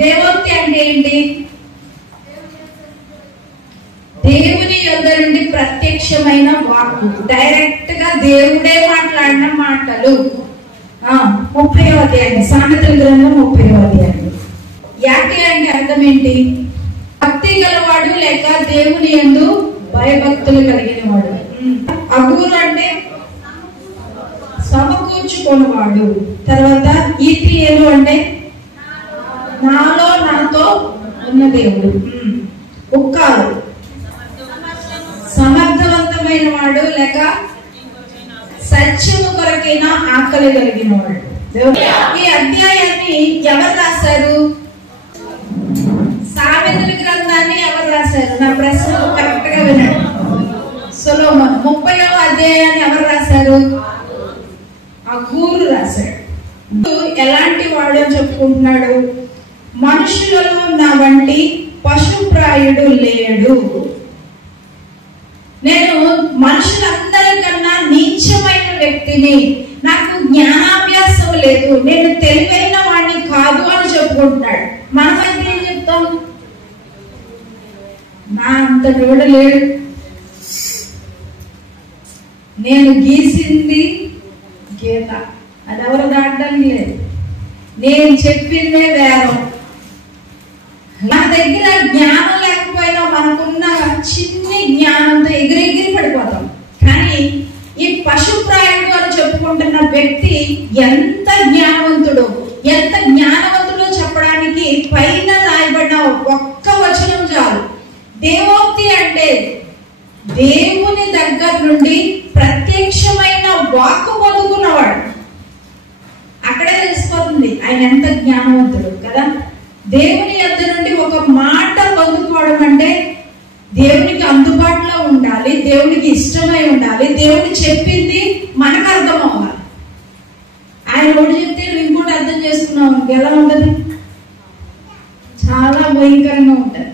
దేవోక్తి అంటే ఏంటి? దేవుని యొద్ద నుండి ప్రత్యక్షమైన వాక్కు, డైరెక్ట్ గా దేవుడే మాట్లాడిన మాటలు. 30వ అధ్యాయం సామెతల గ్రంథం 30వ అధ్యాయం. యాకే అంటే అర్థం ఏంటి? భక్తి గలవాడు లేక దేవుని యందు భయభక్తులు కలిగిన వాడు. అగూరు అంటే సమకూర్చుకున్నవాడు. తర్వాత ఈత్రియేలు అంటే నాలో నాతో ఉన్న దేవుడు. ఉక్కారు సమర్థవంతమైన వాడు లేక సత్యము కొరకైన ఆకలి కలిగిన వాడు. ఈ అధ్యాయాన్ని ఎవరు రాశారు? సామెతల గ్రంథాన్ని ఎవరు రాశారు? నా ప్రశ్న కరెక్ట్ గా వినండి. సొలొమోను. 30వ అధ్యాయాన్ని ఎవరు రాశారు? అగూరు రాశాడు. ఎలాంటి వాడు అని చెప్పుకుంటున్నాడు? మనుషులలో నా వంటి పశుప్రాయుడు లేడు. నేను మనుషులందరికన్నా నీచమైన వ్యక్తిని, నాకు జ్ఞానాభ్యాసం లేదు, నేను తెలివైన వాడిని కాదు అని చెప్పుకుంటున్నాడు. మనమైతే ఏం చెప్తాం? నా అంత తోడు లేడు, నేను గీసింది గీత, అది ఎవరు దాటడానికి లేదు, నేను చెప్పిందే వేదం. నా దగ్గర జ్ఞానం లేకపోయినా మనకున్న చిన్ని జ్ఞానంతో ఎగిరెగిరి పడిపోతాం. కానీ ఈ పశుప్రాయుడు అని చెప్పుకుంటున్న వ్యక్తి ఎంత జ్ఞానవంతుడు, ఎంత జ్ఞానవంతుడో చెప్పడానికి పైన రాయబడిన ఒక్క వచనం చాలు. దేవోక్తి అంటే దేవుని దగ్గర నుండి ప్రత్యక్షమైన వాక్కు పొందుకున్నవాడు. అక్కడే తెలిసిపోతుంది ఆయన ఎంత జ్ఞానవంతుడు కదా. దేవుని యొద్ద నుండి ఒక మాట పొందుకోవడం అంటే దేవునికి అందుబాటులో ఉండాలి, దేవునికి ఇష్టమై ఉండాలి, దేవుని చెప్పింది మనకు అర్థం అవ్వాలి. ఆయన ఒకటి చెప్తే నువ్వు ఇంకోటి అర్థం చేసుకున్నావు, ఎలా ఉంటది? చాలా భయంకరంగా ఉంటది.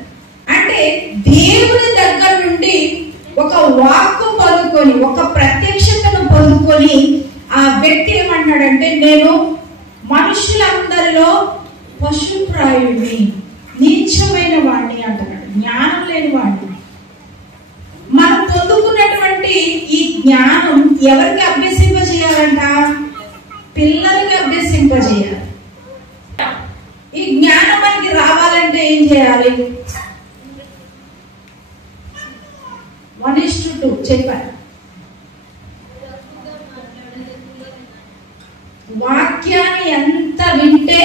అంటే దేవుని దగ్గర నుండి ఒక వాక్కు పొందుకొని, ఒక ప్రత్యక్షతను పొందుకొని ఆ వ్యక్తి ఏమన్నాడంటే, నేను మనుషులందరిలో పశుప్రాయుడిని, నీచమైన వాడిని అంటున్నాడు, జ్ఞానం లేని వాడిని. మనం పొందుకున్నటువంటి ఈ జ్ఞానం ఎవరికి అభ్యసింపజేయాలంట? పిల్లలకి అభ్యసింపజేయాలి. ఈ జ్ఞానం మనకి రావాలంటే ఏం చేయాలి? 1:2 చెప్పారు. వాక్యాన్ని ఎంత వింటే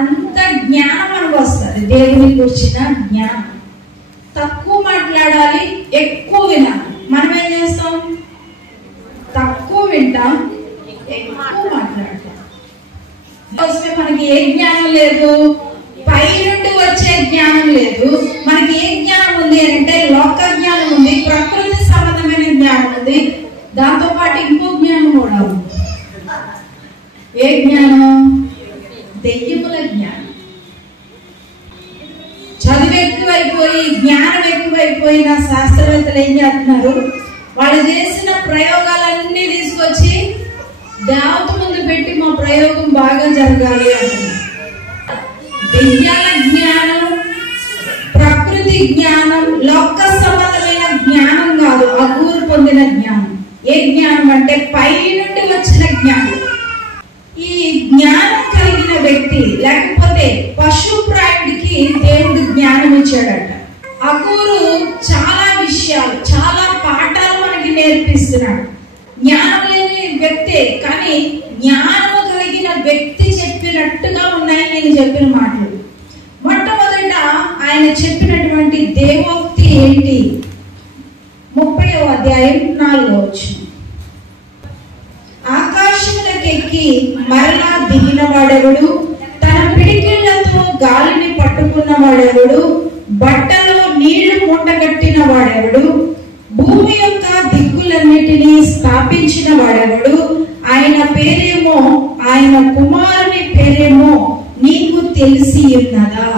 అంత జ్ఞానం మనకు వస్తుంది. దేవుని గురించిన జ్ఞానం. తక్కువ మాట్లాడాలి, ఎక్కువ వినాలి. మనం ఏం చేస్తాం? తక్కువ వింటాం, ఎక్కువ మాట్లాడతాం. వస్తే మనకి ఏ జ్ఞానం లేదు, పై నుండి వచ్చే జ్ఞానం లేదు. మనకి ఏ జ్ఞానం ఉంది అంటే లోక జ్ఞానం ఉంది, ప్రకృతి సంబంధమైన జ్ఞానం ఉంది, దాంతో పాటు ఇంకో జ్ఞానం కూడా ఉంది. ఏ జ్ఞానం? దెయ్యముల జ్ఞానం. చదువు ఎక్కువైపోయి, జ్ఞానం ఎక్కువైపోయిన శాస్త్రవేత్తలు ఏం చేస్తున్నారు? వాళ్ళు చేసిన ప్రయోగాలన్నీ తీసుకొచ్చి దేవత ముందు పెట్టి మా ప్రయోగం బాగా జరగాలి అంటున్నారు. దెయ్యాల జ్ఞానం, ప్రకృతి జ్ఞానం, లోక సంబంధమైన జ్ఞానం కాదు, అగూరు పొందిన జ్ఞానం. ఏ జ్ఞానం అంటే పై నుండి వచ్చిన జ్ఞానం. ఈ జ్ఞానం కలిగిన వ్యక్తి, లేకపోతే పశుప్రాయుడికి దేవుడు జ్ఞానం ఇచ్చాడట. అగూరు చాలా విషయాలు, చాలా పాఠాలు మనకి నేర్పిస్తున్నాడు. జ్ఞానం లేని వ్యక్తే, కానీ జ్ఞానం కలిగిన వ్యక్తి చెప్పినట్టుగా ఉన్నాయి నేను చెప్పిన మాటలు. మొట్టమొదట ఆయన చెప్పినటువంటి దేవోక్తి ఏంటి? 30వ అధ్యాయం 4వ వచనం. ఆకాశములకెక్కి మరలా దిగిన వాడెవడు? తన పిడికిళ్లతో గాలిని పట్టుకున్న వాడెవడు? బట్టలో నీళ్లు మూటగట్టిన వాడెవడు? భూమి యొక్క దిక్కులన్నిటినీ స్థాపించిన వాడెవడు? ఆయన పేరేమో, ఆయన కుమారుని పేరేమో నీకు తెలిసి ఉన్నదా?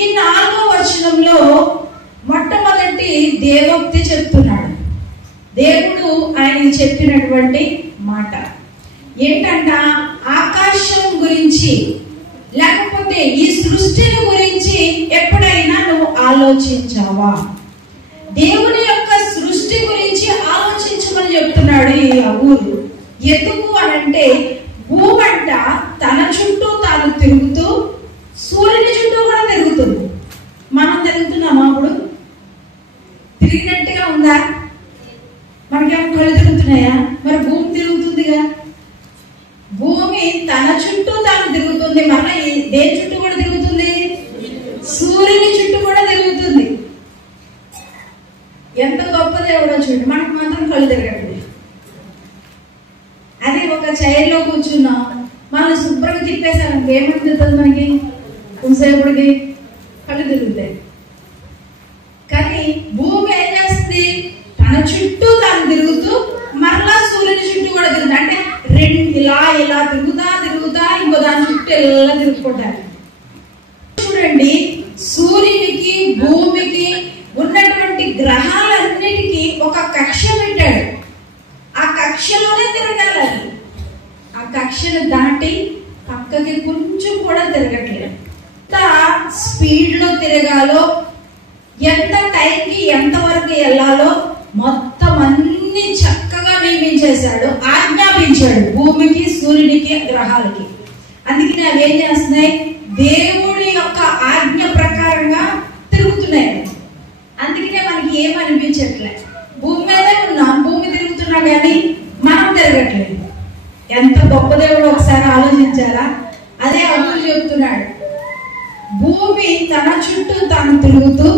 ఈ 4వ వచనంలో మొట్టమొదటి దేవోక్తి చెప్తున్నాడు. దేవుడు ఆయనకి చెప్పినటువంటి మాట ఏంటంట? ఆకాశం గురించి లేకపోతే ఈ సృష్టిని గురించి ఎప్పుడైనా నువ్వు ఆలోచించావా? దేవుని యొక్క సృష్టి గురించి ఆలోచించమని చెప్తున్నాడు ఈ ఊరు. ఎందుకు అనంటే భూమంట తన చుట్టూ తాను తిరుగుతూ సూర్యుని చుట్టూ కూడా తిరుగుతుంది. మనం తిరుగుతున్నామా? అప్పుడు తిరిగినట్టుగా ఉందా? మనకేమో కళ్ళు తిరుగుతున్నాయా? మరి భూమి తిరుగుతుందిగా. భూమి తన చుట్టూ తాను తిరుగుతుంది. మన దేని చుట్టూ కూడా తిరుగుతుంది? సూర్యుని చుట్టూ కూడా తిరుగుతుంది. ఎంత గొప్ప దేవుడో చూడండి. మనకు మాత్రం కళ్ళు తిరగట్లేదు. అదే ఒక చైర్లో కూర్చున్నాం, మనం శుభ్రంగా తిప్పేసాను, ఏమనిపిస్తుంది మనకి? కొంతసేపటికి కళ్ళు తిరుగుతాయి. కానీ భూమి ఏం చేస్తుంది? తన చుట్టూ తాను తిరుగుతూ మరలా సూర్యుని చుట్టూ కూడా తిరుగుతుంది. అంటే రెండు ఇలా తిరుగుతా ఇంకో దాని చుట్టూ ఇలా తిరుగుకుంటారు. చూడండి, సూర్యునికి భూమికి ఉన్నటువంటి గ్రహాలన్నిటికీ ఒక కక్ష పెట్టాడు. ఆ కక్షలోనే తిరగాలి. ఆ కక్షను దాటి పక్కకి కొంచెం కూడా తిరగట్లేదు. ఎంత స్పీడ్ లో తిరగాలో, ఎంత టైంకి ఎంత వరకు వెళ్ళాలో మొత్తం అన్ని చక్కగా నియమించేశాడు, ఆజ్ఞాపించాడు భూమికి, సూర్యునికి, గ్రహాలకి. అందుకని అవి ఏం చేస్తున్నాయి? దేవుడి యొక్క ఆజ్ఞ ప్రకారంగా తిరుగుతున్నాయి. అందుకనే మనకి ఏమనిపించట్లే. భూమి మీదే ఉన్నాం, భూమి తిరుగుతున్నా కానీ మనం తిరగట్లేదు. ఎంత గొప్ప దేవుడు ఒకసారి ఆలోచించారా? అదే అప్పుడు చెప్తున్నాడు, భూమి తన చుట్టూ తాను తిరుగుతూ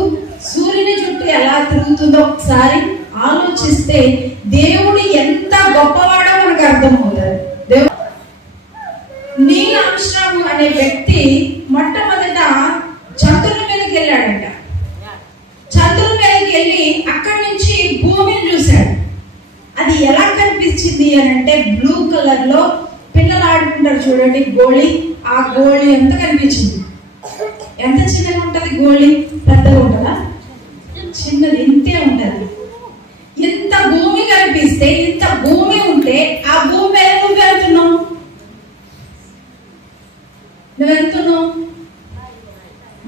సూర్యుని చుట్టూ ఎలా తిరుగుతుందో ఒకసారి ఆలోచిస్తే దేవుడు ఎంత గొప్పవాడో మనకు అర్థమవుతుంది. నీల్ ఆర్మ్స్ట్రాంగ్ అనే వ్యక్తి మొట్టమొదట చంద్రుని మీదకి వెళ్ళాడంట. చంద్రుని మీదకి వెళ్ళి అక్కడి నుంచి భూమిని చూశాడు. అది ఎలా కనిపించింది అని అంటే బ్లూ కలర్ లో పిల్లలు ఆడుకుంటారు చూడండి గోళీ, ఆ గోళీ ఎంత కనిపించింది. ఎంత చిన్నగా ఉంటది గోళీ? పెద్దగా ఉంటుందా? చిన్నది, ఇంతే ఉంటది. ఇంత భూమి కనిపిస్తే, ఇంత భూమి ఉంటే ఆ భూమి మీద నువ్వు వెళ్తున్నావు.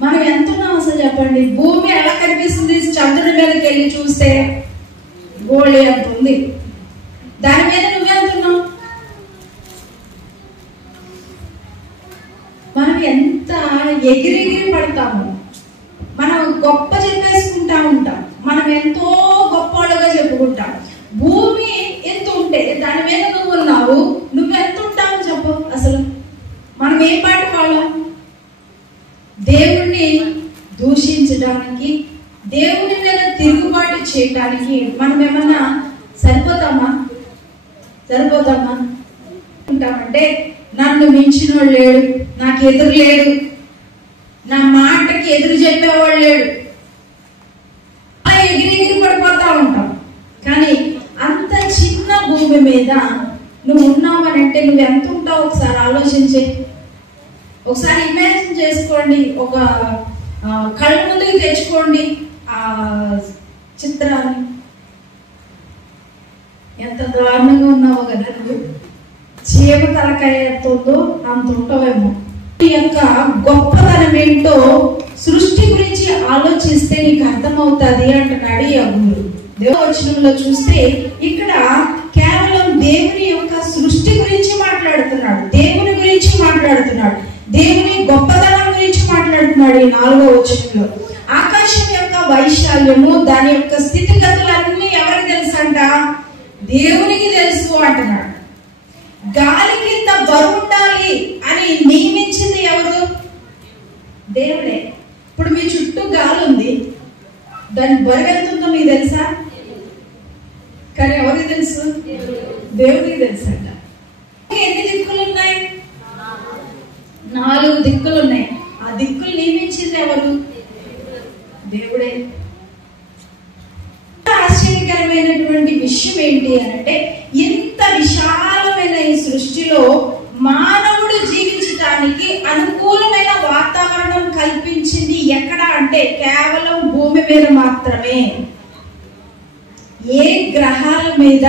మనం ఎంతున్నాం అసలు చెప్పండి? భూమి ఎలా కనిపిస్తుంది? చంద్రుడి మీదకి వెళ్ళి చూస్తే గోళీ ఎంత ఉంది, దాని మీద నువ్వెళ్తున్నావు. మనం ఎంత ఎగిరెగిరి పడతాము. మనం గొప్ప చెప్పేసుకుంటా ఉంటాం, మనం ఎంతో గొప్పలుగా చెప్పుకుంటాం. భూమి ఎంత ఉంటే దాని మీద నువ్వు ఉన్నావు, నువ్వెంత ఉంటావు చెప్పు. అసలు మనం ఏ పాట వాళ్ళం? దేవుణ్ణి దూషించడానికి, దేవుని మీద తిరుగుబాటు చేయడానికి మనం ఏమన్నా సరిపోతామా? ఉంటామంటే నన్ను మించినోడు లేడు, నాకు ఎదురు లేడు, నా మాటకి ఎదురు చెప్పేవాడు లేడు, అలా ఎగిరి పడిపోతా ఉంటాం. కానీ అంత చిన్న భూమి మీద నువ్వు ఉన్నావనంటే నువ్వు ఎంత ఉంటావు ఒకసారి ఆలోచించే. ఒకసారి ఇమాజిన్ చేసుకోండి, ఒక కళ్ళ ముందుకు తెచ్చుకోండి ఆ చిత్రాన్ని. ఎంత దారుణంగా ఉన్నావో కదా నువ్వు. చీమ తలకాయ ఎంత ఉందో అంత ఉంటావేమో. ఈ యొక్క గొప్పతనం ఏంటో సృష్టి గురించి ఆలోచిస్తే నీకు అర్థమవుతుంది అంటున్నాడు ఈ అగురు. దేవవచనంలో చూస్తే ఇక్కడ కేవలం దేవుని యొక్క సృష్టి గురించి మాట్లాడుతున్నాడు, దేవుని గురించి మాట్లాడుతున్నాడు, దేవుని గొప్పతనం గురించి మాట్లాడుతున్నాడు. ఈ 4వ వచనంలో ఆకాశం యొక్క వైశాల్యము, దాని యొక్క స్థితిగతులన్నీ ఎవరికి తెలుసు అంట? దేవునికి తెలుసు అంటున్నాడు. గాలి కింద బరువుండాలి అని నియమించింది ఎవరు? దేవుడే. ఇప్పుడు మీ చుట్టూ గాలి ఉంది, దాని బరువు ఎంత ఉందో మీకు తెలుసా? కానీ ఎవరికి తెలుసు? దేవుడికి తెలుసు అంట. ఎన్ని దిక్కులు ఉన్నాయి? 4 దిక్కులు ఉన్నాయి. ఆ దిక్కులు నియమించింది ఎవరు? దేవుడే. ఆశ్చర్యకరమైనటువంటి విషయం ఏంటి అంటే, ఇంత విశాలమైన ఈ సృష్టిలో మానవుడు జీవించడానికి అనుకూలమైన వాతావరణం కల్పించింది ఎక్కడ అంటే కేవలం భూమి మీద మాత్రమే. ఏ గ్రహాల మీద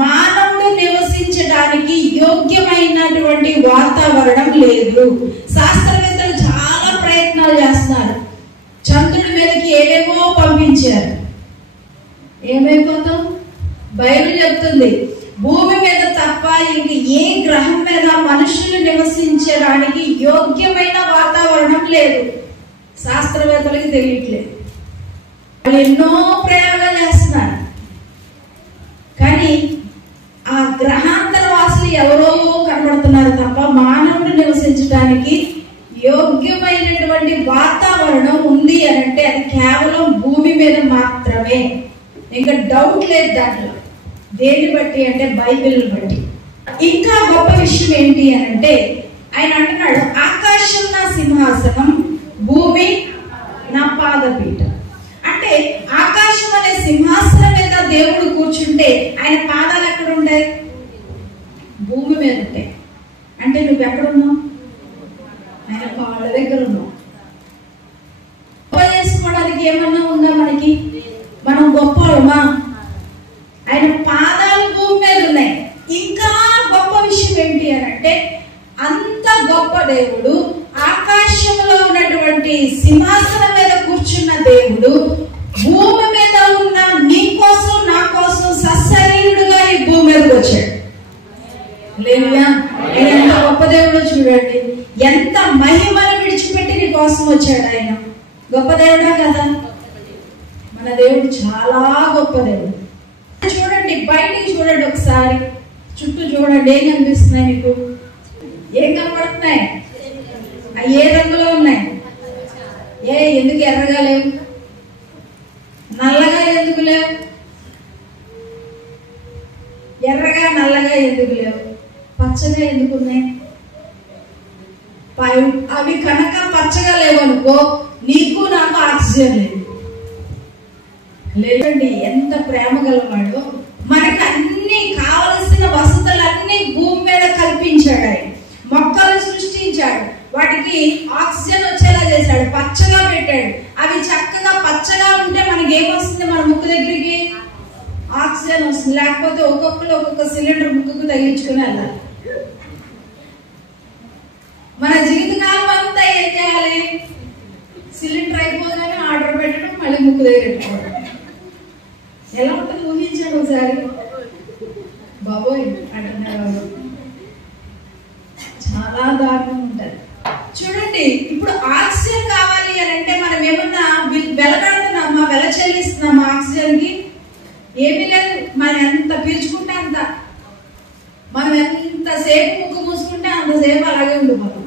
మానవుడు నివసించ నివసించడానికి యోగ్యమైనటువంటి వాతావరణం లేదు. శాస్త్రవేత్తలు చాలా ప్రయత్నాలు చేస్తున్నారు. చంద్రుడి మీదకి ఏవేవో పంపించారు. ఏమైపోతాం? బైబిల్ చెప్తుంది భూమి మీద తప్ప ఇంక ఏ గ్రహం మీద మనుషులు నివసించడానికి యోగ్యమైన వాతావరణం లేదు. శాస్త్రవేత్తలకి తెలియట్లేదు. వాళ్ళు ఎన్నో ప్రయోగాలు చేస్తున్నారు. కానీ ఆ గ్రహాంతర వాసులు ఎవరో కనబడుతున్నారు తప్ప మానవుడు నివసించడానికి యోగ్యమైనటువంటి వాతావరణం ఉంది అని అంటే అది కేవలం భూమి మీద మాత్రమే. ఇంకా డౌట్ లేదు దాంట్లో. దేని బట్టి అంటే బైబిల్ బట్టి. ఇంకా గొప్ప విషయం ఏంటి అని అంటే ఆయన అంటున్నాడు, ఆకాశం నా సింహాసనం, భూమి నా పాదపీఠం. అంటే ఆకాశం అనే సింహాసనం మీద దేవుడు కూర్చుంటే ఆయన పాదాలు ఎక్కడ ఉంటాయి? భూమి మీద ఉంటాయి. అంటే నువ్వు ఎక్కడున్నావు? ఆయన పాద దగ్గర ఉన్నావు. గొప్ప చేసుకోవడానికి ఏమన్నా ఉందా మనకి? మనం గొప్పమా? ఆయన పాదాలు భూమి మీద ఉన్నాయి. ఇంకా గొప్ప విషయం ఏంటి అని అంటే అంత గొప్ప దేవుడు, ఆకాశంలో ఉన్నటువంటి సింహాసనం మీద కూర్చున్న దేవుడు భూమి మీద ఉన్న నీ కోసం నా కోసం సశరీరుడుగా ఈ భూమి మీదకి వచ్చాడు. లేదా ఎంత గొప్ప దేవుడు చూడండి. ఎంత మహిమను విడిచిపెట్టి నీ కోసం వచ్చాడు. ఆయన గొప్ప దేవుడా కదా? మన దేవుడు చాలా గొప్ప దేవుడు. చూడండి, బయటికి చూడండి, ఒకసారి చుట్టూ చూడండి. ఏం కనిపిస్తున్నాయి మీకు? ఏం కనపడుతున్నాయి? ఏ రంగులో ఉన్నాయి? ఎందుకు ఎర్రగా లేవు? నల్లగా ఎందుకు లేవు? ఎర్రగా నల్లగా ఎందుకు లేవు? పచ్చగా ఎందుకు ఉన్నాయి? అవి కనుక పచ్చగా లేవనుకో నీకు నాకు ఆక్సిజన్ లేదు. లేదండి, ఎంత ప్రేమ గలవాడు. మనకి అన్ని కావలసిన వసతులన్నీ భూమి మీద కల్పించాడు. ఆయన మొక్కలు సృష్టించాడు, వాటికి ఆక్సిజన్ వచ్చేలా చేశాడు, పచ్చగా పెట్టాడు. అవి చక్కగా పచ్చగా ఉంటే మనకి ఏమొస్తుంది? మన ముక్కు దగ్గరికి ఆక్సిజన్ వస్తుంది. లేకపోతే ఒక్కొక్కరు ఒక్కొక్క సిలిండర్ ముక్కుకు తగిలించుకుని వెళ్ళాలి. మన జీవితకాలం అంతా ఏం చేయాలి? సిలిండర్ అయిపోగానే ఆర్డర్ పెట్టడం, మళ్ళీ ముక్కు దగ్గర పెట్టుకోవడం. ఎలా ఉంటుంది ఊహించాడు ఒకసారి. బాబోయ్ అంటున్నారు, చాలా దారుణం ఉంటుంది. చూడండి, ఇప్పుడు ఆక్సిజన్ కావాలి అని అంటే మనం ఏమన్నా వెలకడుతున్నామా? వెల చెల్లిస్తున్నామా ఆక్సిజన్ కి? ఏమీ లేదు. మనం ఎంత పీల్చుకుంటే అంత, మనం ఎంతసేపు ముక్కు మూసుకుంటే అంతసేపు అలాగే ఉండిపోతాం.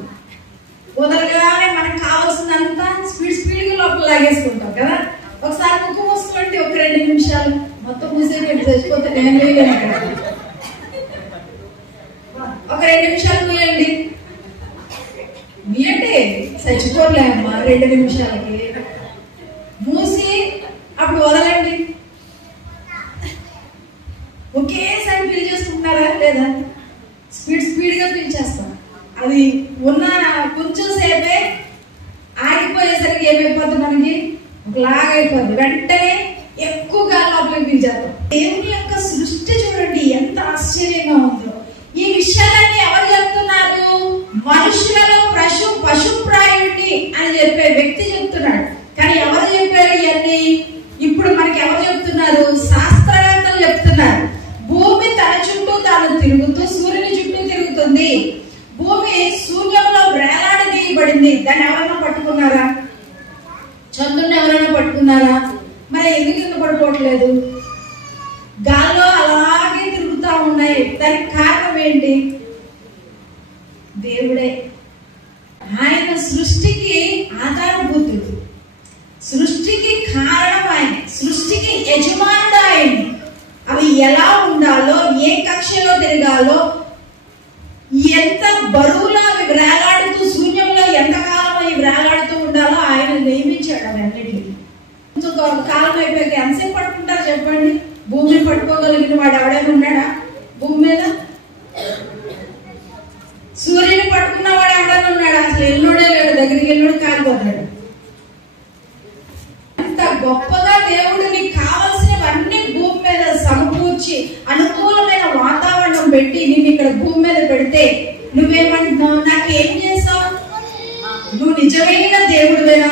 కుదరగానే మనకు కావాల్సినంత స్పీడ్ గా లోపల లాగేసుకుంటాం కదా. ఒకసారి ముక్కు మూసుకోండి, ఒక 2 నిమిషాలు. మొత్తం మూసేపెట్టి చచ్చిపోతే నేను వేయలేను కదా. ఒక 2 నిమిషాలు మూయండి. మీయండి చచ్చిపోలేమ్మా 2 నిమిషాలకి. మూసి అప్పుడు వదలండి. ఒకేసారి పీల్చేసుకుంటారా లేదా? స్పీడ్ గా పీల్చేస్తాం. అది ఉన్న కొంచెం సేపే ఆగిపోయేసరికి ఏమైపోతుంది? మనకి ఒకలాగా అయిపోద్ది. వెంటనే ఎక్కువగా లోపలికి పీల్చేస్తాం. దేవుని యొక్క సృష్టి చూడండి ఎంత ఆశ్చర్యంగా ఉందో. ఈ విషయాలన్నీ ఎవరు చెప్తున్నారు? మనుషులలో పశుప్రాయుడిని అని చెప్పే వ్యక్తి చెప్తున్నాడు. కానీ ఎవరు చెప్పారు ఇవన్నీ? ఇప్పుడు మనకి ఎవరు చెప్తున్నారు? శాస్త్రవేత్తలు చెప్తున్నారు. భూమి తన చుట్టూ తాను తిరుగుతూ సూర్యుని చుట్టూ తిరుగుతుంది. భూమి శూన్యంలో వేలాడదీయబడింది. దాన్ని ఎవరైనా పట్టుకున్నారా? చంద్రుని ఎవరైనా పట్టుకున్నారా? మరి ఎందుకు కింద పడిపోవట్లేదు? గాల్లో అలాగే తిరుగుతూ ఉన్నాయి. దానికి కారణం ఏంటి? దేవుడే. ఆయన సృష్టికి ఆధారభూతుడు, సృష్టికి కారణం ఆయన, సృష్టికి యజమానుడు ఆయన. అవి ఎలా ఉండాలో, ఏ కక్షలో తిరగాలో, ఎంత బరువులో అవి వేలాడుతూ శూన్యంలో ఎంతకాలం అవి వేలాడుతూ ఉండాలో ఆయన నియమించాడు. అవన్నిటికీ కాలం అయిపోయాక ఎంతసేపు పట్టుకుంటారు చెప్పండి? భూమిని పట్టుకోగలిగిన వాడు ఎవడైనా ఉన్నాడా భూమి మీద? సూర్యుని పట్టుకున్న వాడు ఎవడైనా ఉన్నాడా? అసలు ఎల్లుడే లేడు, దగ్గరికి ఎల్లుడు కాలిపోతాడు. అంత గొప్పగా దేవుడు నీకు కావలసినవన్నీ భూమి మీద సమకూర్చి అనుకూలమైన వాతావరణం పెట్టి నేను ఇక్కడ భూమి మీద పెడితే నువ్వేమంటున్నావు? నాకేం చేస్తావు? నువ్వు నిజమైన దేవుడివేనా?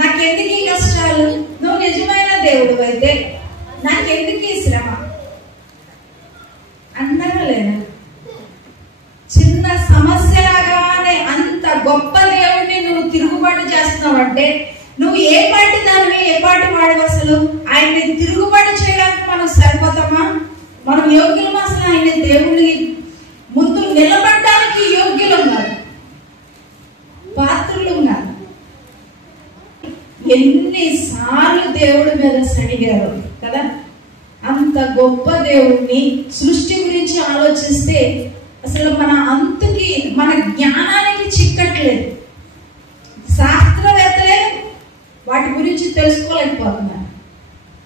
నాకెందుకు ఈ కష్టాలు? నువ్వు నిజమైన దేవుడు అయితే నాకెందుకు ఈ శ్రమ అన్నారా లేదా? చిన్న సమస్యలాగానే అంత గొప్ప దేవుడిని నువ్వు తిరుగుబాటు చేస్తున్నావంటే నువ్వు ఏ పాటి దానివి, ఏ పాటి వాడు? అసలు ఆయన్ని తిరుగుబాటు చేయడానికి మనం సరిపోతామా? మనం యోగ్యులమా? అసలు ఆయన దేవుడిని ముందు నిలబడడానికి యోగ్యులు ఉన్నారు, పాత్రులు ఉన్నారు. ఎన్నిసార్లు దేవుడి మీద సడిగారు కదా. అంత గొప్ప దేవుడిని సృష్టి గురించి ఆలోచిస్తే అసలు మన అంతుకి, మన జ్ఞానానికి చిక్కట్లేదు. శాస్త్రవేత్తలే వాటి గురించి తెలుసుకోలేకపోతున్నారు.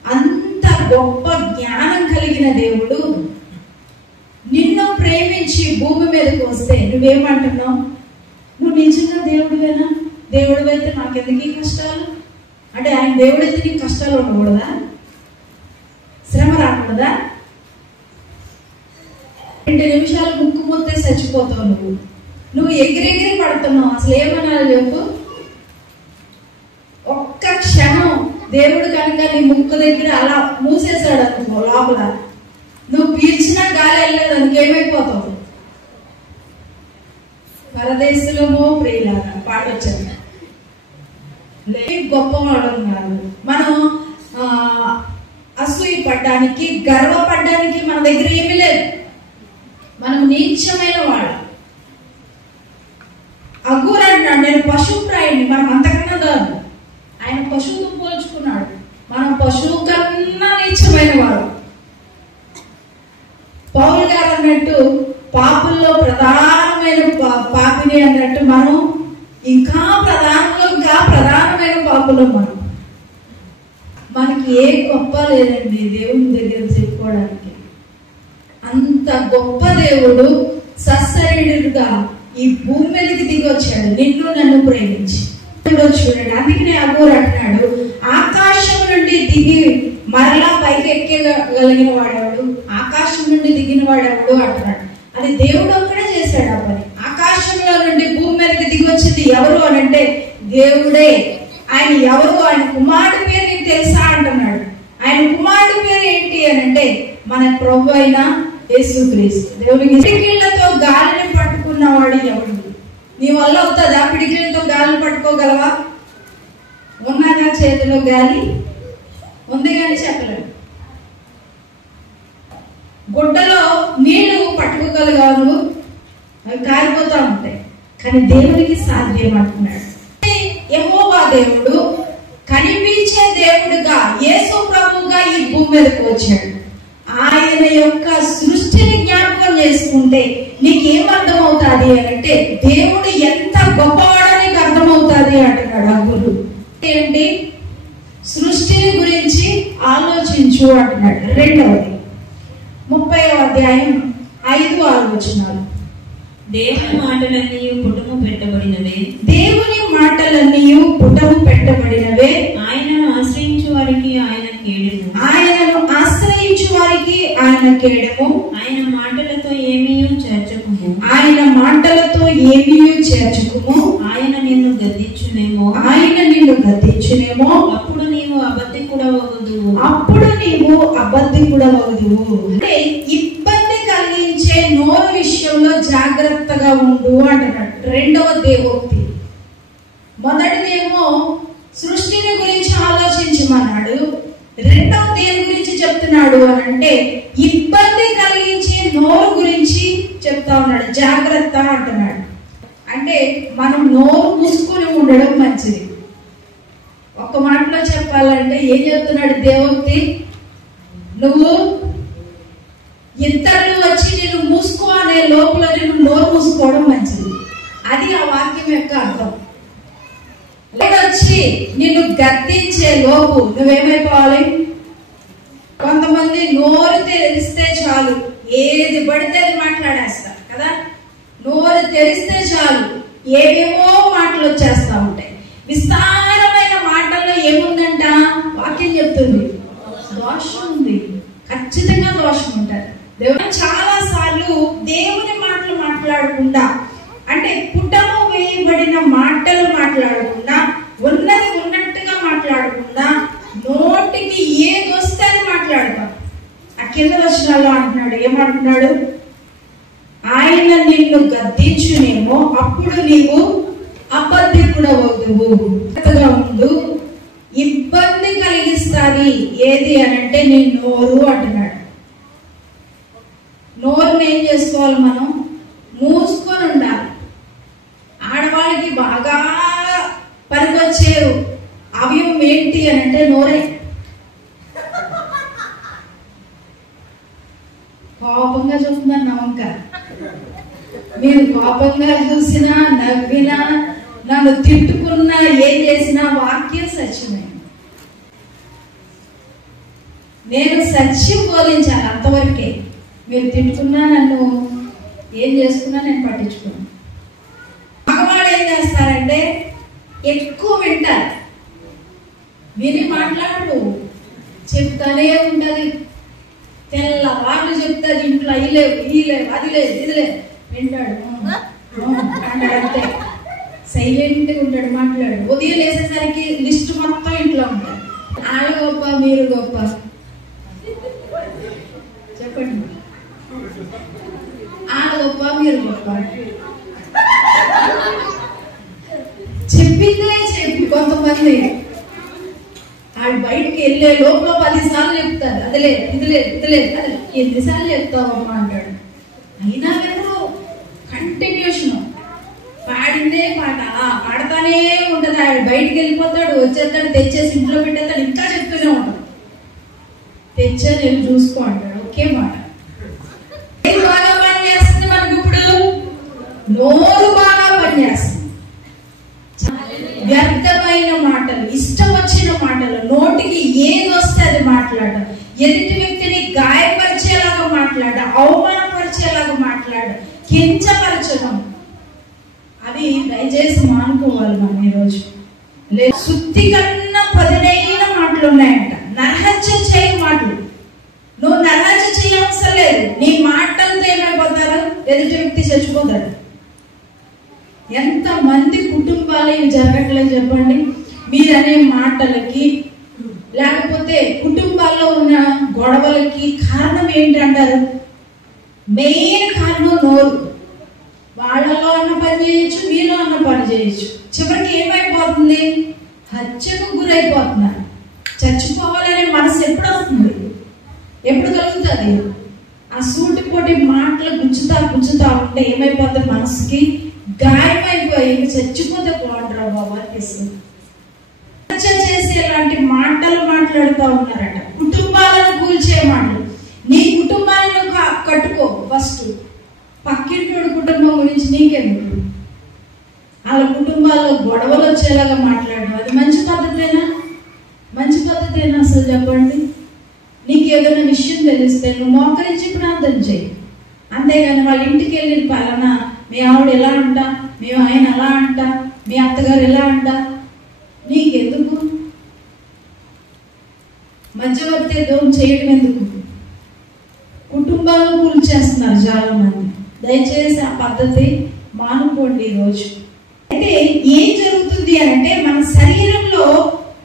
అంత గొప్ప జ్ఞానం కలిగిన దేవుడు నిన్ను ప్రేమించి భూమి మీదకి వస్తే నువ్వేమంటున్నావు? నువ్వు నిజంగా దేవుడివేనా? దేవుడివైతే నాకెందుకు ఈ కష్టాలు? అంటే ఆయన దేవుడైతే నీకు కష్టాలు ఉండకూడదా? శ్రమ రాకూడదా? 2 నిమిషాలు ముక్కు మొత్తే చచ్చిపోతావు. నువ్వు ఎగిరెగిరి పడుతున్నావు. అసలు ఏమన్నా చెప్పు? ఒక్క క్షణం దేవుడు కనుక నీ ముక్కు దగ్గర అలా మూసేశాడు అనుకో, లోపల నువ్వు పీల్చిన గాలి వెళ్ళలేదు అనుకో, ఏమైపోతావు? పరదేశంలో ప్రియులారా పాట వచ్చింది. గొప్పవాడు కాదు. మనం అసూయ పడ్డానికి, గర్వపడ్డానికి మన దగ్గర ఏమీ లేదు. మనం నీచమైన వాడు. అగూర్ అంటున్నాడు, నేను పశువు ప్రాయుని. మనం అంతకన్నా కాదు. ఆయన పశువుతో పోల్చుకున్నాడు. మనం పశువు కన్నా నీచమైన వాడు. పౌలు గారు అన్నట్టు పాపుల్లో ప్రధానమైన పాపిని అన్నట్టు మనం ఇంకా ప్రధానమైన పాపులు. మనకి ఏ గొప్ప లేదండి దేవుని దగ్గర చెప్పుకోవడానికి. అంత గొప్ప దేవుడు సశరీరుడుగా ఈ భూమి మీదకి దిగి వచ్చాడు నిన్ను నన్ను ప్రేమించి. చూడండి, అందుకనే అగూర్ అంటున్నాడు, ఆకాశం నుండి దిగి మరలా పైకి ఎక్కగలిగిన వాడెవడు? ఆకాశం నుండి దిగిన వాడెవడు అంటున్నాడు. అది దేవుడు ఒక్కడే చేశాడు ఆ పని. ఆకాశంలో నుండి భూమి మీదకి దిగి వచ్చింది ఎవరు అని అంటే దేవుడే. ఆయన ఎవరు? ఆయన కుమారుడి పేరు నీకు తెలుసా అంటున్నాడు. ఆయన కుమారుడి పేరు ఏంటి అని అంటే మన ప్రభు అయిన యేసుక్రీస్తు. దేవునికి పిడికిళ్లతో గాలిని పట్టుకున్నవాడు ఎవడు? నీ వల్ల అవుతుందా? పిడికిళ్లతో గాలిని పట్టుకోగలవా? ఉన్నదా చేతిలో గాలి? ఉంది కానీ చెప్పలేడు. గుడ్డలో నీళ్లు పట్టుకోగలగాను, అవి కారిపోతా ఉంటాయి. కానీ దేవునికి సాధ్యం అంటున్నాడు. యెహోవా దేవుడు కనిపించే దేవుడుగా, యేసు ప్రభువుగా ఈ భూమి మీదకి వచ్చాడు. ఆయన యొక్క సృష్టిని జ్ఞాపకం చేసుకుంటే నీకేమర్థం అవుతుంది అంటే దేవుడు ఎంత గొప్పవాడో నీకు అర్థమవుతుంది అంటున్నాడు అగూరు. ఏంటి? సృష్టిని గురించి ఆలోచించు అంటున్నాడు. 2వది 30వ అధ్యాయం 5-6 వచనాలు. దేవుని మాటలన్నీ పుటము పెట్టబడినవే. దేవుని మాటలన్నీ పుటము పెట్టబడినవే. ఆయనను ఆశ్రయించు వారికి ఆయన కేడెము. ఆయనను ఆశ్రయించు వారికి ఆయన కేడెము. ఆయన మాటలతో ఏమీయూ చేర్చకుము. ఆయన మాటలతో ఏమీయూ చేర్చకుము. ఆయన నిన్ను గద్దించునేమో. ఆయన నిన్ను గద్దించునేమో. అప్పుడు నీవు అబద్ధికుడవగుదువు. అప్పుడు నీవు అబద్ధికుడవగుదువు. అంటే ఇబ్బంది కలిగించే నోరు విషయంలో జాగ్రత్తగా ఉండు అంటున్నాడు. 2వ దేవోక్తి. మొదటిదేమో సృష్టిని గురించి ఆలోచించమన్నాడు. 2వ దేని గురించి చెప్తున్నాడు అని అంటే ఇబ్బంది కలిగించే నోరు గురించి చెప్తా ఉన్నాడు. జాగ్రత్త అంటున్నాడు. అంటే మనం నోరు మూసుకొని ఉండడం మంచిది. ఒక్క మాటలో చెప్పాలంటే ఏం చెప్తున్నాడు దేవోక్తి? నువ్వు ఇతరులు వచ్చి నేను మూసుకో అనే లోపల నువ్వు నోరు మూసుకోవడం మంచిది. అది ఆ వాక్యం యొక్క అర్థం. వచ్చి నిన్ను గద్దించే లోపు నువ్వేమైపోవాలి? కొంతమంది నోరు తెరిస్తే చాలు ఏది పడితే అది మాట్లాడేస్తారు కదా. నోరు తెరిస్తే చాలు ఏవేవో మాటలు వచ్చేస్తా ఉంటాయి. విస్తారమైన మాటల్లో ఏముందంట? వాక్యం చెప్తుంది దోషం ఉంది. ఖచ్చితంగా దోషం ఉంటుంది. చాలా సార్లు దేవుని మాటలు మాట్లాడకుండా, అంటే పుటము వేయబడిన మాటలు మాట్లాడకుండా, ఉన్నది ఉన్నట్టుగా మాట్లాడకుండా, నోటికి ఏదొస్తే అని మాట్లాడతాం. ఆ కింద వచనాల్లో అంటున్నాడు, ఏమంటున్నాడు? ఆయన నిన్ను గద్దించునేమో, అప్పుడు నీవు అబద్ధికుడవదువు. ముందు ఇబ్బంది కలిగిస్తుంది ఏది అనంటే నీ నోరు అంటున్నాడు. నోరుని ఏం చేసుకోవాలి? మనం మూసుకొని ఉండాలి. ఆడవాళ్ళకి బాగా పనికొచ్చే అవయవం ఏంటి అనంటే నోరే. కోపంగా చూస్తున్నాను నవంక, మీరు కోపంగా చూసినా, నవ్వినా, నన్ను తిట్టుకున్నా, ఏం చేసినా వాక్యం సత్యమే. నేను సత్యం బోధించాలి అంతవరకే. మీరు తిట్టుకున్నా, నన్ను ఏం చేసుకున్నా నేను పట్టించుకున్నాను. మగవాడు ఏం చేస్తారంటే ఎక్కువ వింటారు, విని మాట్లాడు, చెప్తానే ఉంటది. తెల్లవాళ్ళు చెప్తాది, ఇంట్లో అవి లేవు, ఈ లేవు, అది లేదు, ఇది లేదు. వింటాడు అంతే, సైలెంట్గా ఉంటాడు, మాట్లాడు. ఉదయం లేసేసరికి లిస్ట్ మొత్తం ఇంట్లో ఉంటాడు. ఆళ్ళు గొప్ప, మీరు గొప్ప, చెప్పండి. ఆళ్ళు గొప్ప, మీరు గొప్ప. చెప్పిందే చెప్పి కొంతమంది ఆడు బయటికి వెళ్ళే లోపల 10 సార్లు చెప్తారు, అది లేదు, ఇది లేదు, ఇది లేదు, అది ఎన్నిసార్లు చెప్తావమ్మా అంటాడు. అయినా వెళ్ళు, కంటిన్యూషన్. పాడిందే పాట అలా పాడతానే ఉంటది. ఆడు బయటికి వెళ్ళిపోతాడు, వచ్చేస్తాడు, తెచ్చేసి ఇంట్లో పెట్టేస్తాడు, ఇంకా చెప్తూనే ఉంటాడు. తెచ్చా నేను చూసుకో అంటాడు, ఒకే మాట. ఏది బాగా పనిచేస్తుంది మనకు ఇప్పుడు? నోరు బాగా పనిచేస్తుంది. వ్యర్థమైన మాటలు, ఇష్టం వచ్చిన మాటలు, నోటికి ఏది వస్తే అది మాట్లాడడం, ఎదుటి వ్యక్తిని గాయపరిచేలాగా మాట్లాడడం, అవమానపరిచేలాగా మాట్లాడడం, కించపరచడం, అవి దయచేసి మానుకోవాలి మనం ఈరోజు. లేదు, శుద్ధి కన్నా పదునైన మాటలు ఉన్నాయంట. నరహత్య చేయ మాటలు. నువ్వు నరహత్య చేయవసరం లేదు, నీ మాటలతో ఏమైపోతారు? ఎదుటి వ్యక్తి చచ్చిపోతాడు. ఎంత మంది కుటుంబాలు ఇవి జరగట్లేదు చెప్పండి? మీరనే మాటలకి, లేకపోతే కుటుంబాల్లో ఉన్న గొడవలకి కారణం ఏంటంటారు? మెయిన్ కారణం నోరు. వాళ్ళలో అన్న పని చేయొచ్చు, మీలో అన్న పని చేయొచ్చు. చివరికి ఏమైపోతుంది? హత్యకు గురైపోతున్నారు. చచ్చిపోవాలనే మనసు ఎప్పుడు వస్తుంది? ఎప్పుడు కలుగుతుంది? ఆ సూటిపోటి మాటలు గుచ్చుతా ఉంటే ఏమైపోతుంది? మనసుకి గాయమైపోయి చచ్చిపోతే బాగుంటారా బాబా అనిపిస్తుంది. హత్య చేసేలాంటి మాటలు మాట్లాడుతూ ఉన్నారట. కుటుంబాలను కూల్చే మాటలు. నీ కుటుంబాలను కట్టుకో ఫస్ట్. పక్కింటి కుటుంబం గురించి నీకెందుకు? వాళ్ళ కుటుంబాల్లో గొడవలు వచ్చేలాగా మాట్లాడడం అది మంచి పద్ధతేనా? మంచి పద్ధతేనా అసలు చెప్పండి? నీకు ఏదైనా విషయం తెలిస్తే నువ్వు మోకరించి ప్రార్థన చేయి, అంతేగాని వాళ్ళ ఇంటికి వెళ్ళి పలానా మీ ఆవిడ ఎలా అంట, మీ ఆయన ఎలా అంట, మీ అత్తగారు ఎలా అంట, నీకెందుకు? మధ్యవర్తి దోం చేయడం ఎందుకు? కుటుంబాలను కూల్చేస్తున్నారు చాలా మంది. దయచేసి ఆ పద్ధతి మానుకోండి ఈరోజు. అయితే ఏం జరుగుతుంది అంటే మన శరీరంలో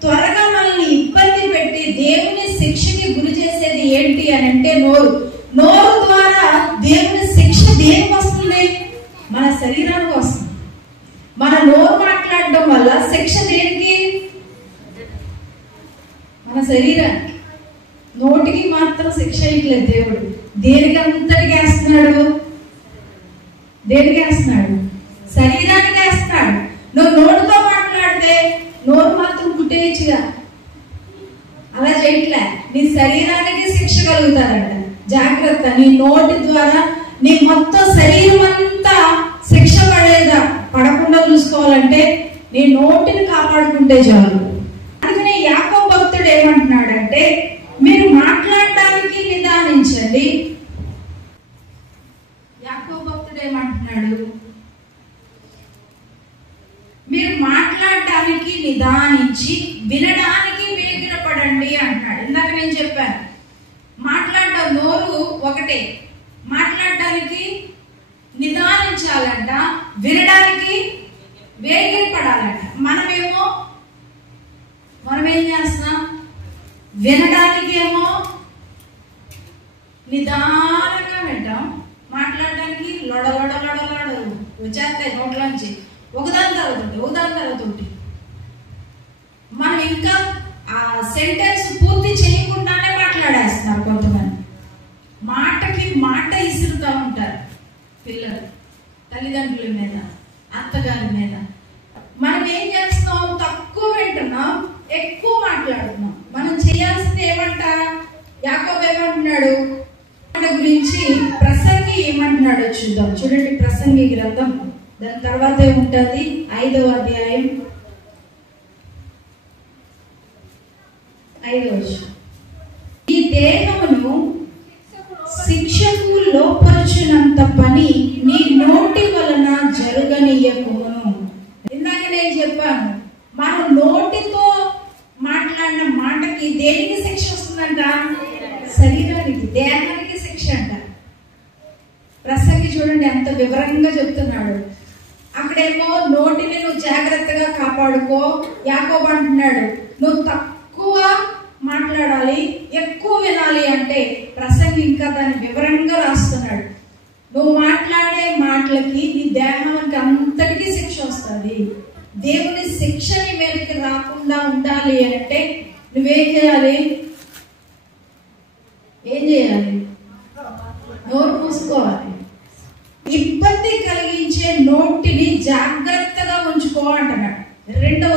త్వరగా మనల్ని ఇబ్బంది పెట్టి దేవుని శిక్షకి గురి చేసేది ఏంటి అని అంటే నోరు. నోరు ద్వారా దేవుని శిక్ష దేనికి వస్తుంది? మన శరీరానికి వస్తుంది. మన నోరు మాట్లాడడం వల్ల శిక్ష దేనికి? మన శరీరానికి. నోటికి మాత్రం శిక్ష ఇట్లేదు దేవుడు. దేనికి అంతటికి వేస్తున్నాడు? దేనికి వేస్తున్నాడు? శరీరానికి వేస్తున్నాడు. నువ్వు నోటితో మాట్లాడితే నోరు మాత్రం కుట్టేయచ్చుగా, అలా చేయట్లే. నీ శరీరానికి శిక్ష కలుగుతారంట. జాగ్రత్త, నీ నోటి ద్వారా నీ మొత్తం శరీరం అంతా శిక్ష పడకుండా చూసుకోవాలంటే నీ నోటిని కాపాడుకుంటే చాలు. అందుకనే యాకోబు భక్తుడు ఏమంటున్నాడంటే, మీరు మాట్లాడడానికి నిదానించండి. యాకోబు భక్తుడు ఏమంటున్నాడు? మీరు మాట్లాడడానికి నిదానించి వినడానికి వేగిరపడండి అంటున్నాడు. ఇందాక నేను చెప్పాను, మాట్లాడడం నోరు ఒకటే, మాట్లాడడానికి నిదానించాలంట, వినడానికి వేగిరి పడాలంట. మనం ఏం చేస్తున్నాం? వినడానికి ఏమో నిదానంగా వింటాం, మాట్లాడడానికి లొడలొడలొడలొడలు వచ్చేస్తాయి నోట్లోంచి, ఒకదాని తర్వాత ఒకటి. మనం ఇంకా ఆ సెంటెన్స్ పూర్తి చేయకుండానే మాట్లాడేస్తున్నారు కొంతమంది. మాటకి మాట ఇసురుతూ ఉంటారు పిల్లలు తల్లిదండ్రుల మీద, అత్తగారి మీద. మనం ఏం చేస్తాం? తక్కువ వింటున్నాం, ఎక్కువ మాట్లాడుతున్నాం. మనం చేయాల్సింది ఏమంట? యాకోబు ఏమంటున్నాడు గురించి? ప్రసంగి ఏమంటున్నాడో చూద్దాం. చూడండి, ప్రసంగి గ్రంథం, దాని తర్వాత ఏముంటుంది? 5వ అధ్యాయం 5వ వచనం. ఈ దేహమును శిక్షకు లోపరచునంత పని నీ నోటి వలన జరగనీయకును. ఇందాక నేను చెప్పాను, మనం నోటితో మాట్లాడిన మాటకి దేనికి శిక్ష వస్తుందంట? శరీరానికి, దేహానికి శిక్ష అంట. ప్రసంగి చూడండి ఎంత వివరంగా చెప్తున్నాడు. అక్కడేమో నోటిని నువ్వు జాగ్రత్తగా కాపాడుకో. యాకోబు అంటున్నాడు నువ్వు తక్కువ మాట్లాడాలి, ఎక్కువ వినాలి అంటే ప్రసంగి ఇంకా దాన్ని వివరంగా రాస్తున్నాడు. నువ్వు మాట్లాడే మాటలకి నీ దేహానికి అంతటికీ శిక్ష వస్తుంది. దేవుని శిక్ష నీ మీదకి రాకుండా ఉండాలి అంటే నువ్వేం చేయాలి? నోరు మూసుకోవాలి. ఇబ్బంది కలిగించే నోటిని జాగ్రత్తగా ఉంచుకో అంటున్నాడు. రెండవ